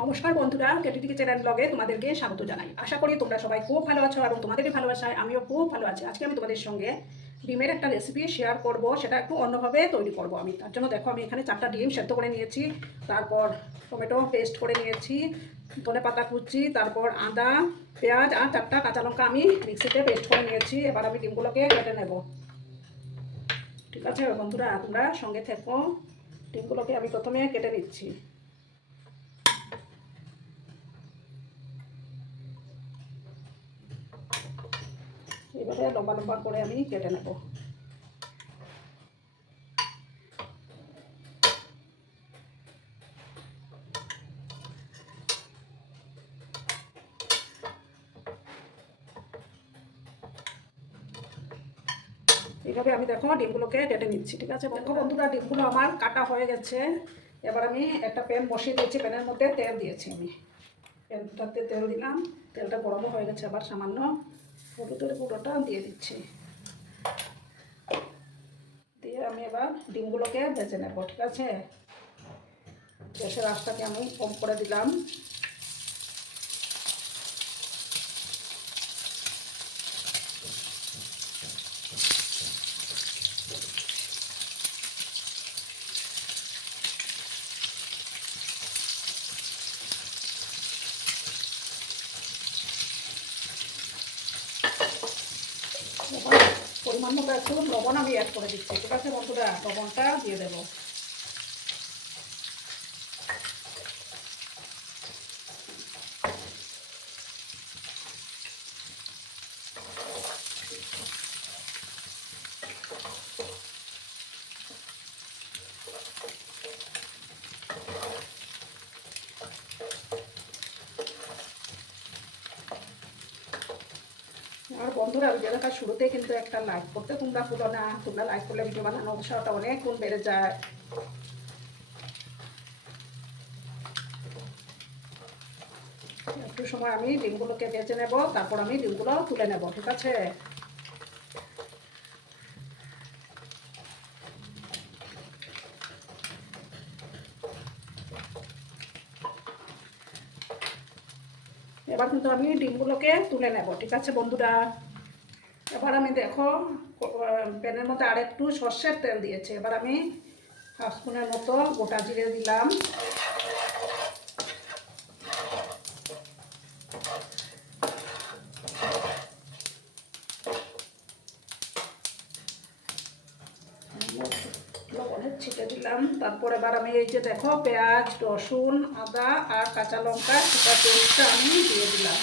নমস্কার বন্ধুরা কেটিটিকে চ্যানেল ব্লগে তোমাদেরকে স্বাগত জানাই। আশা করি তোমরা সবাই খুব ভালো আছো এবং তোমাদেরকে ভালোবাসায় আমিও খুব ভালো আছি। আজকে আমি তোমাদের সঙ্গে ডিমের একটা রেসিপি শেয়ার করব, সেটা একটু অন্যভাবে তৈরি করব আমি। তার জন্য দেখো, আমি এখানে চারটা ডিম সেদ্ধ করে নিয়েছি, তারপর টমেটো পেস্ট করে নিয়েছি, ধনে পাতা কুচি, তারপর আদা, পেঁয়াজ আর চারটা কাঁচা লঙ্কা আমি মিক্সিতে পেস্ট করে নিয়েছি। এবার আমি ডিমগুলোকে কেটে নেব। ঠিক আছে বন্ধুরা, তোমরা সঙ্গে থেকো। ডিমগুলোকে আমি প্রথমে কেটে নিচ্ছি। এবারে লম্বা লম্বা করে আমি কেটে নেব। এইভাবে আমি দেখো ডিমগুলোকে কেটে নিচ্ছি, ঠিক আছে? দেখো বন্ধুরা, ডিমগুলো আমার কাটা হয়ে গেছে। এবার আমি একটা প্যান বসিয়ে দিয়েছি, প্যানের মধ্যে তেল দিয়েছি আমি। প্যানটাতে তেল দিলাম, তেলটা গরমও হয়ে গেছে আবার সামান্য হলুদের গুঁড়োটা দিয়ে দিচ্ছি। দিয়ে আমি এবার ডিমগুলোকে বেঁচে নেব, ঠিক আছে? গ্যাসের আঁচটাকে আমি কম করে দিলাম। পরিমাণ মতো একটু লবণ আমি অ্যাড করে দিচ্ছি। ঠিক আছে বন্ধুরা? লবণটা দিয়ে দেবো আর বন্ধুরা ভিডিও দেখার শুরুতে কিন্তু একটা লাইক করতে তোমরা ভুলো না। তোমরা লাইক করলে ভিডিও বানানো উৎসাহটা অনেক গুণ বেড়ে যায়। একটু সময় আমি ডিমগুলোকে বেঁচে নেব, তারপর আমি ডিমগুলো তুলে নেব, ঠিক আছে? এবার কিন্তু আমি ডিমগুলোকে তুলে নেব, ঠিক আছে বন্ধুরা? এবার আমি দেখো প্যানের মধ্যে আর একটু সর্ষের তেল দিয়েছে। এবার আমি হাফ স্পুনের মতো গোটা জিরে দিলাম। ছিটে দিলাম। তারপর এবার আমি এই যে দেখো, পেঁয়াজ, রসুন, আদা আর কাঁচা লঙ্কা সেটা পেস্টটা আমি দিয়ে দিলাম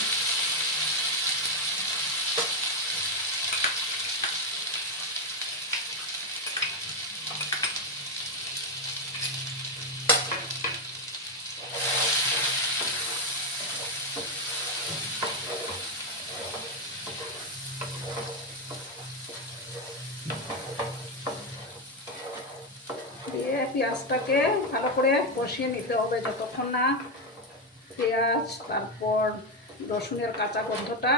দিয়ে পেঁয়াজটাকে ভালো করে কষিয়ে নিতে হবে যতক্ষণ না পেঁয়াজ, তারপর রসুনের কাঁচা গন্ধটা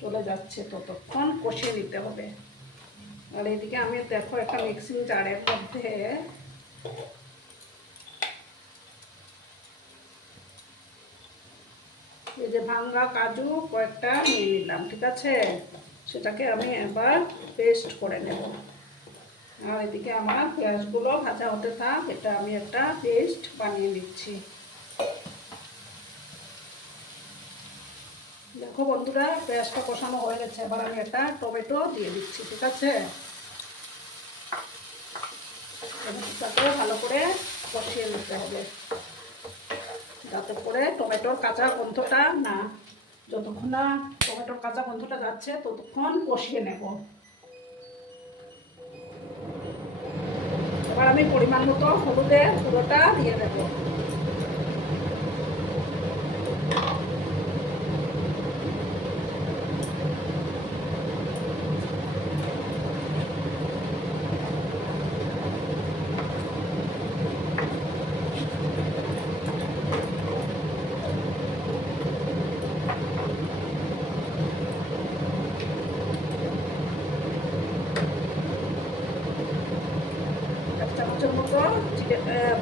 চলে যাচ্ছে ততক্ষণ কষিয়ে নিতে হবে। আর এদিকে আমি দেখো একটা মিক্সিং জারের মধ্যে এই যে ভাঙ্গা কাজু কয়েকটা নিয়ে নিলাম, ঠিক আছে? সেটাকে আমি এবার পেস্ট করে নেব। আর এদিকে আমার পেঁয়াজগুলো ভাজা হতে থাক, এটা আমি একটা পেস্ট বানিয়ে নিচ্ছি। দেখো বন্ধুরা, পেঁয়াজটা কষানো হয়ে গেছে, এবার আমি একটা টমেটো দিয়ে দিচ্ছি, ঠিক আছে? টমেটোটাকে ভালো করে কষিয়ে নিতে হবে, যাতে করে টমেটোর কাঁচা গন্ধটা না, যতক্ষণ না টমেটোর কাঁচা গন্ধটা যাচ্ছে, ততক্ষণ কষিয়ে নেব। এবার আমি পরিমাণ মতো হলুদের পুরোটা দিয়ে দেব।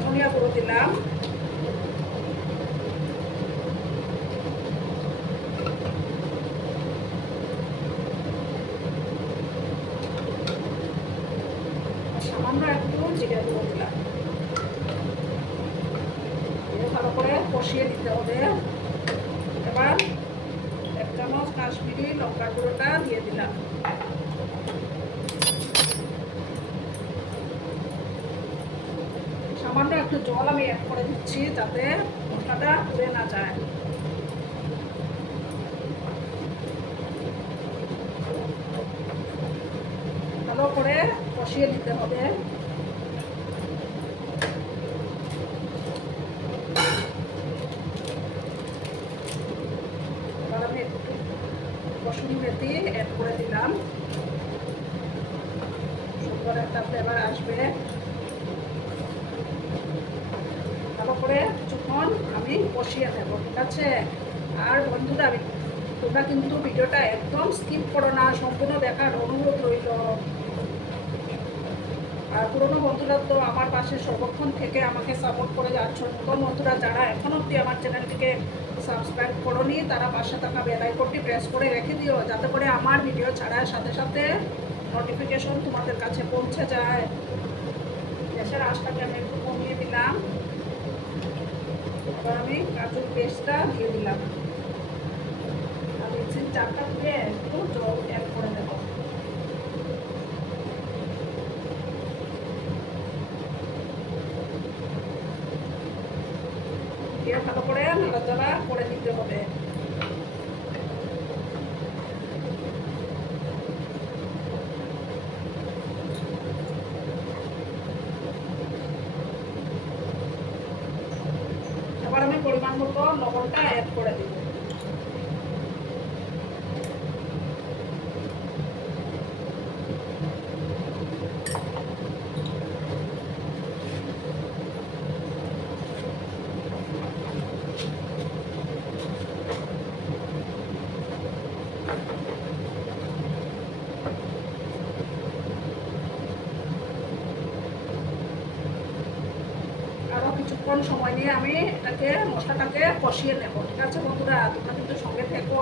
ধনিয়া দিলাম। সামান্য একটু দিলাম। কষিয়ে দিতে হবে। এবার কাশ্মীরি লঙ্কা গুঁড়োটা দিয়ে দিলাম। একটু জল আমি অ্যাড করে দিচ্ছি যাতে মশলাটা পুড়ে না যায়। ভালো করে কষিয়ে নিতে হবে। কসুরি মেথি অ্যাড করে দিলাম। সুন্দর একটা ফ্লেভার আসবে ভালো করে কিছুক্ষণ আমি বসিয়ে দেবো, ঠিক আছে? আর বন্ধুরা তোমরা কিন্তু ভিডিওটা একদম স্কিপ করো না, সম্পূর্ণ দেখার অনুরোধ রইল। আর পুরনো বন্ধুরা তো আমার পাশে সর্বক্ষণ থেকে আমাকে সাপোর্ট করে যাচ্ছ। নতুন বন্ধুরা যারা এখন অব্দি আমার চ্যানেলটিকে সাবস্ক্রাইব করোনি, তারা পাশে থাকা বেল আইকনটি প্রেস করে রেখে দিও, যাতে করে আমার ভিডিও ছাড়ার সাথে সাথে নোটিফিকেশন তোমাদের কাছে পৌঁছে যায়। গ্যাসের আঁচটাকে আমি একটু কমিয়ে দিলাম। এবার আমি কাজুর পেস্টটা দিয়ে দিলাম। আর মিক্সির চারটা দিয়ে একটু জল অ্যাড করে দেবো। ভালো করে দিতে হবে এবার আমি পরিমাণ মতো লবণটা অ্যাড করে দিব। কিছুক্ষণ সময় নিয়ে আমি এটাকে, মশলাটাকে কষিয়ে নেব, ঠিক আছে বন্ধুরা? তোমরা কিন্তু সঙ্গে থেকো।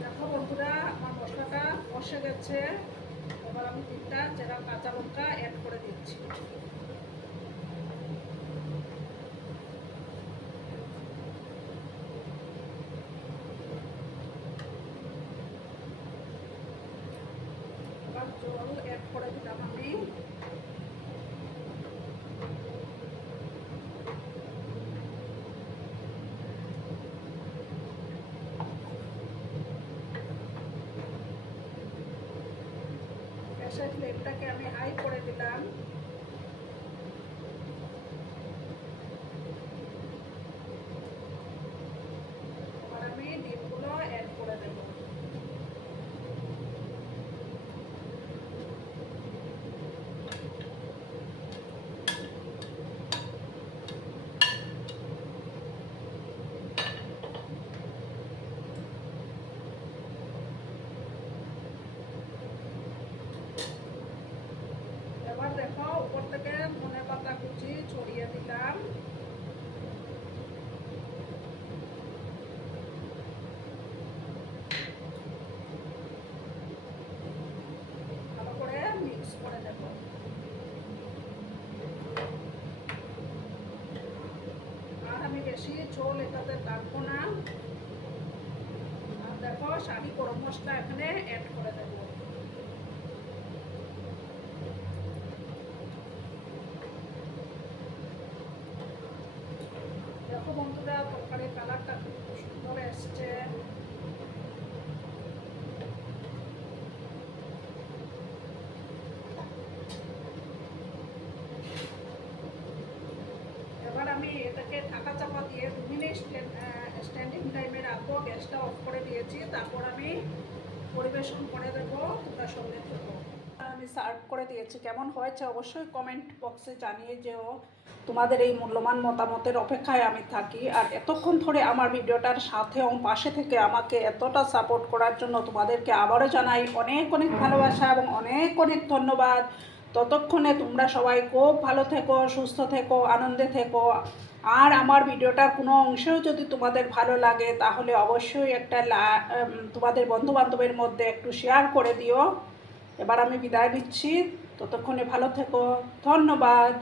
দেখো বন্ধুরা, আমার মশলাটা কষে গেছে। এবার আমি তিনটা চেরা কাঁচা লঙ্কা অ্যাড করে দিচ্ছি এবার আমি গ্যাসের আমি হাই করে দিলাম এবার আমি ডিমগুলো অ্যাড করে দেবো এবার দেখো উপর থেকে ধনে কুচি ছড়িয়ে দিলাম। ভালো করে মিক্স করে দেব আর আমি বেশি ঝোল এটাতে রাখব না। আর দেখো, শাড়ি গরম মশলা এখানে অ্যাড করে দেবো দেখো বন্ধুরা তরকারির কালারটা খুব সুন্দর এসছে। এবার আমি এটাকে ঢাকা চাপা দিয়ে দু মিনিট স্ট্যান্ডিং টাইমে রাখব। গ্যাসটা অফ করে দিয়েছি। তারপর আমি পরিবেশন করে দেবো। তোমরা সঙ্গে থেকো। আমি সার্ভ করে দিয়েছি। কেমন হয়েছে অবশ্যই কমেন্ট বক্সে জানিয়ে যেও। তোমাদের এই মূল্যবান মতামতের অপেক্ষায় আমি থাকি। আর এতক্ষণ ধরে আমার ভিডিওটার সাথে এবং পাশে থেকে আমাকে এতটা সাপোর্ট করার জন্য তোমাদেরকে আবারও জানাই অনেক অনেক ভালোবাসা এবং অনেক অনেক ধন্যবাদ। ততক্ষণে তোমরা সবাই খুব ভালো থেকো, সুস্থ থেকো, আনন্দে থেকো। আর আমার ভিডিওটার কোনো অংশেও যদি তোমাদের ভালো লাগে, তাহলে অবশ্যই একটা তোমাদের বন্ধু বান্ধবের মধ্যে একটু শেয়ার করে দিও। এবার আমি বিদায় নিচ্ছি। ততক্ষণে ভালো থেকো। ধন্যবাদ।